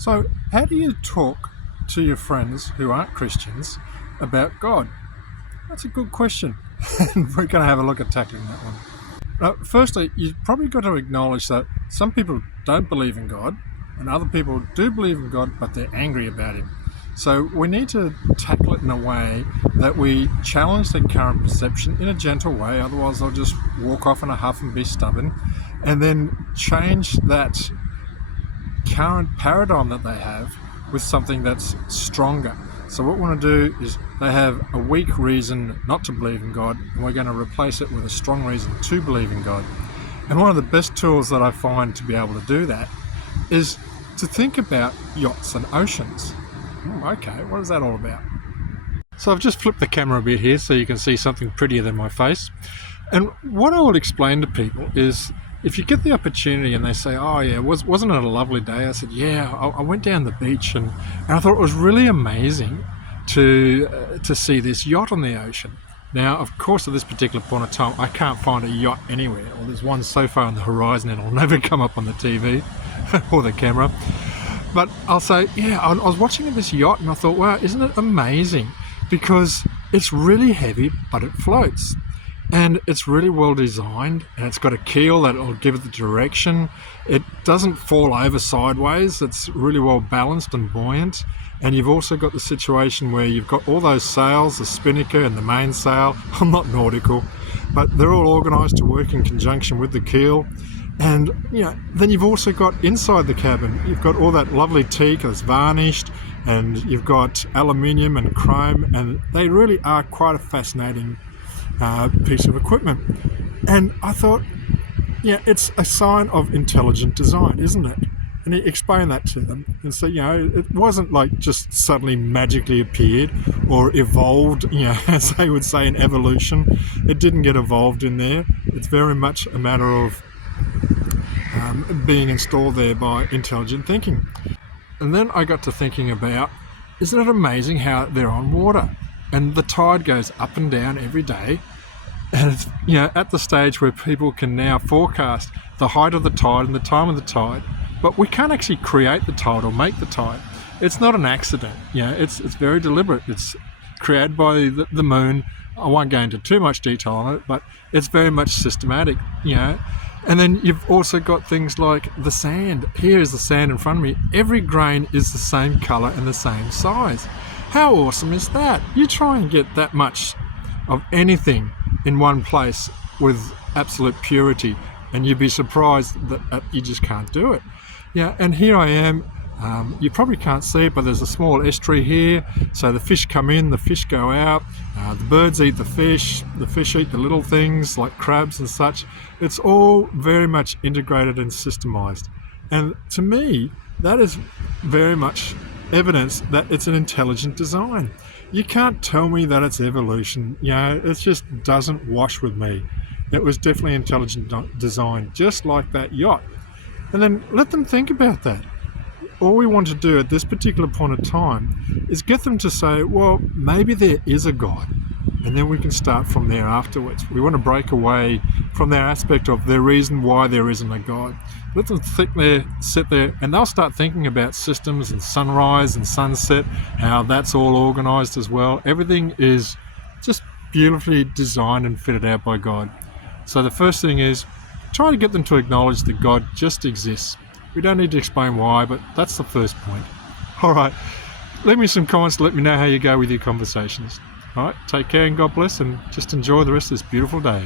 So, how do you talk to your friends who aren't Christians about God? That's a good question. And we're going to have a look at tackling that one. Firstly, you've probably got to acknowledge that some people don't believe in God and other people do believe in God, but they're angry about Him. So we need to tackle it in a way that we challenge their current perception in a gentle way, otherwise they'll just walk off in a huff and be stubborn, and then change that current paradigm that they have with something that's stronger. So what we want to do is they have a weak reason not to believe in God, and we're going to replace it with a strong reason to believe in God. And one of the best tools that I find to be able to do that is to think about yachts and oceans. Okay, what is that all about? So I've just flipped the camera a bit here so you can see something prettier than my face. And what I will explain to people is, if you get the opportunity and they say, oh yeah, wasn't it a lovely day? I said, yeah, I went down the beach and I thought it was really amazing to see this yacht on the ocean. Now, of course, at this particular point of time, I can't find a yacht anywhere, or there's one so far on the horizon it'll never come up on the TV or the camera. But I'll say, yeah, I was watching this yacht and I thought, wow, isn't it amazing? Because it's really heavy, but it floats. And it's really well designed, and it's got a keel that will give it the direction. It doesn't fall over sideways. It's really well balanced and buoyant. And you've also got the situation where you've got all those sails, the spinnaker and the mainsail. I'm not nautical, but they're all organised to work in conjunction with the keel. And then you've also got inside the cabin, you've got all that lovely teak that's varnished, and you've got aluminium and chrome, and they really are quite a fascinating piece of equipment. And I thought, yeah, it's a sign of intelligent design, isn't it? And he explained that to them and said, it wasn't like just suddenly magically appeared or evolved, as they would say in evolution. It didn't get evolved in there. It's very much a matter of being installed there by intelligent thinking. And then I got to thinking about, isn't it amazing how they're on water? And the tide goes up and down every day. And it's, at the stage where people can now forecast the height of the tide and the time of the tide, but we can't actually create the tide or make the tide. It's not an accident. It's very deliberate. It's created by the moon. I won't go into too much detail on it, but it's very much systematic, And then you've also got things like the sand. Here is the sand in front of me. Every grain is the same colour and the same size. How awesome is that? You try and get that much of anything in one place with absolute purity, and you'd be surprised that you just can't do it. And here I am. You probably can't see it, but there's a small estuary here. So the fish come in, the fish go out, the birds eat the fish eat the little things like crabs and such. It's all very much integrated and systemized. And to me, that is very much evidence that it's an intelligent design. You can't tell me that it's evolution. It just doesn't wash with me. It was definitely intelligent design, just like that yacht. And then let them think about that. All we want to do at this particular point of time is get them to say, well, maybe there is a God, and then we can start from there afterwards. We want to break away from their aspect of their reason why there isn't a God. Let them sit there, and they'll start thinking about systems and sunrise and sunset, how that's all organised as well. Everything is just beautifully designed and fitted out by God. So the first thing is, try to get them to acknowledge that God just exists. We don't need to explain why, but that's the first point. All right, leave me some comments to let me know how you go with your conversations. All right, take care and God bless, and just enjoy the rest of this beautiful day.